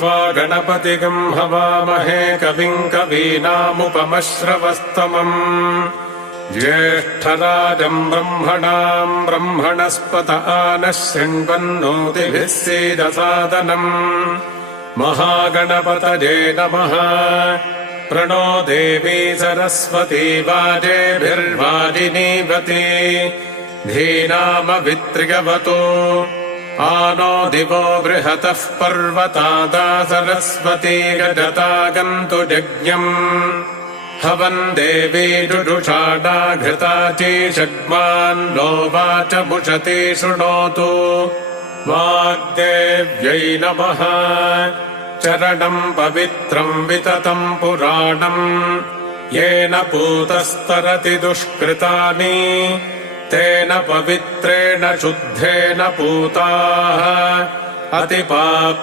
त्वा गणपतिगम् हवामहे कविम् कवीनामुपमश्रवस्तमम् ज्येष्ठराजम् ब्रह्मणाम् ब्रह्मणस्पत आनः शृण्वन्नोतिभिः सीदसादनम् महागणपतये नमः। प्रणो देवी सरस्वती वाजेभिर्वाजिनीवती धीनामवित्र्यवतु आनो दिवो बृहतः पर्वतादा सरस्वती गजतागन्तु यज्ञम् हवन् देवी जुजुषाडा घृता चीषग्मान्नो वाचमुषति शृणोतु वाग्देव्यै नमः। चरणम् पवित्रम् विततम् पुराणम् येन पूतस्तरति दुष्कृतानि तेन पवित्रेण शुद्धेन पूताः अतिपाप